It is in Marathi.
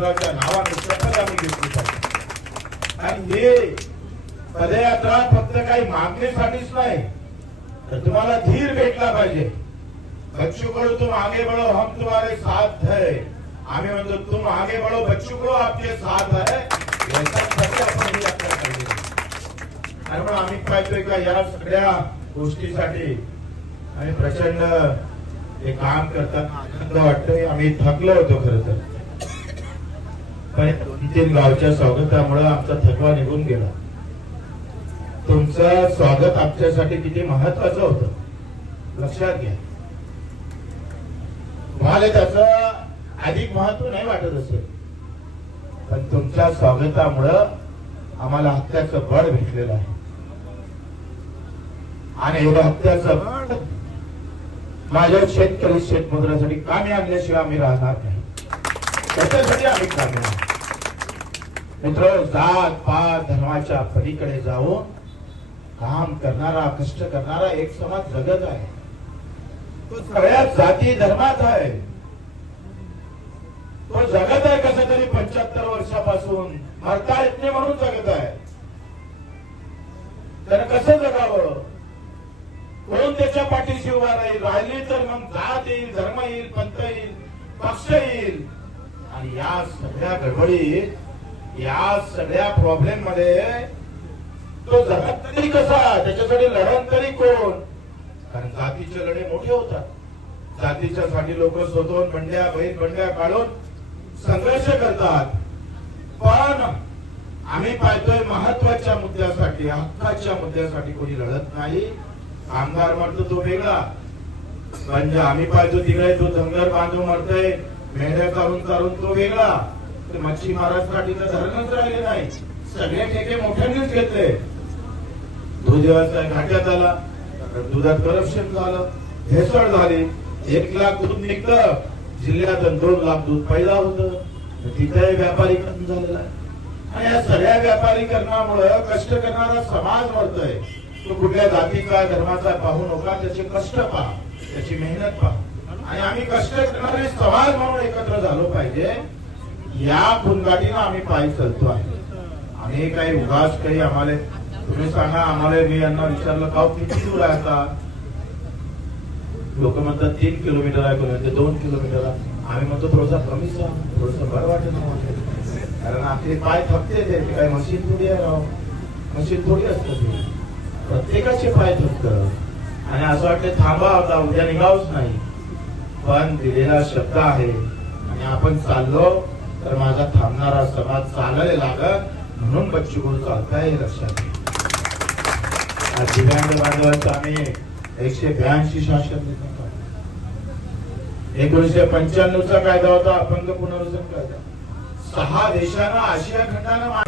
पदाच्या नावाने शपथ आम्ही घेतली पाहिजे. आणि हे पदयात्रा फक्त काही मागणीसाठीच नाही तर तुम्हाला धीर भेटला पाहिजे. बच्चू कडू तुम आगे बढ़ो हम तुम्हारे साथ है. आम्ही म्हणतो तुम आगे बढ़ो बच्चू कडू आपके साथ है. आणि म्हणून आम्ही पाहतोय का या सगळ्या गोष्टीसाठी आम्ही प्रचंड हे काम करताना आनंद वाटतोय. आम्ही थकलो होतो खरं तर. पण दोन तीन गावच्या स्वागतामुळे आमचा थकवा निघून गेला. तुमचं स्वागत आमच्यासाठी किती महत्वाचं होतं? लक्षात घ्या. तुम्हाला त्याच अधिक महत्त्व नाही वाटत असेल पण तुमच्या स्वागतामुळं आम्हाला हत्याचं बळ भेटलेलं आहे. आणि एवढं हत्याचं बळ माझ्या शेतकरी शेतमजुरासाठी कामी आणल्याशिवाय आम्ही राहणार नाही. त्याच्यासाठी आम्ही कामी मित्र जात पात धर्माच्या पलीकडे जाऊन काम करणारा कष्ट करणारा एक समाज जगत आहे. तो सगळ्या जाती धर्मात आहे. तो जगत आहे कस तरी पंच्याहत्तर वर्षापासून. मरता येत नाही म्हणून जगत आहे. तर कसं जगावं? कोण त्याच्या पाठीशी उभा राहील? राहिली तर मग जात येईल धर्म येईल पंत येईल पक्ष येईल. आणि या सगळ्या गडबडीत या सगळ्या प्रॉब्लेममध्ये तो जगत तरी कसा? त्याच्यासाठी लढण तरी कोण? कारण जातीचे लढे मोठे होतात. जातीच्या साठी लोक स्वतःहून बंड्या बहीण बंड्या काढून संघर्ष करतात. पण आम्ही पाहतोय महत्त्वाच्या मुद्द्यासाठी हक्काच्या मुद्द्यासाठी कोणी लढत नाही. आमदार म्हणतो तो वेगळा. म्हणजे आम्ही पाहतो तिकडे तो धनगर बांधव मरतोय. मेंढ्या करून करून तो वेगळा. तर मच्छी महाराज पाटील धरणच राहिले नाही. सगळे ठेके मोठ्यांनीच घेतले. दूध घाट्यात आला. दुधात करप्शन झालं. भेसळ झाली. एक लाख दूध निघतं. जिल्ह्यात दोन लाख दूध पैदा होत. तिथे व्यापारीकरण झालेला आणि या सगळ्या व्यापारीकरणामुळं कष्ट करणारा समाज वाढतोय. तो कुठल्या जातीचा धर्माचा पाहू नका. त्याचे कष्ट पहा. त्याची मेहनत पहा. आणि आम्ही कष्ट करणारे समाज म्हणून एकत्र झालो पाहिजे. या खुनगाठीनं आम्ही पायी चालतो आहे. आणि काही उगाच काही आम्हाला तुम्ही सांगा आम्हाला मी यांना विचारलं का किती दूर आहे आता? लोक म्हणतात तीन किलोमीटर आहे. कोणी म्हणते दोन किलोमीटर आहे. आम्ही म्हणतो थोडसा कमी थोडस बरं वाटत कारण आपले पाय थकते ते ते काय मशीन थोडी आहे राव. मशीन थोडी असतं ते. प्रत्येकाचे पाय थकत. आणि असं वाटतं थांबा आता उद्या निघावच नाही. पण दिलेला शब्द आहे. आणि आपण चाललो तर माझा थांबणारा समाज चालायला लागत म्हणून बच्ची गुरु चालताय हे लक्षात घ्या. आज दिव्यांग बांधवांचं आम्ही एकशे ब्याऐंशी शासन निर्णय काढले. एकोणीसशे पंच्याण्णव कायदा होता अपंग पुनर्वसन कायदा सहा देशांना आशिया खंडानं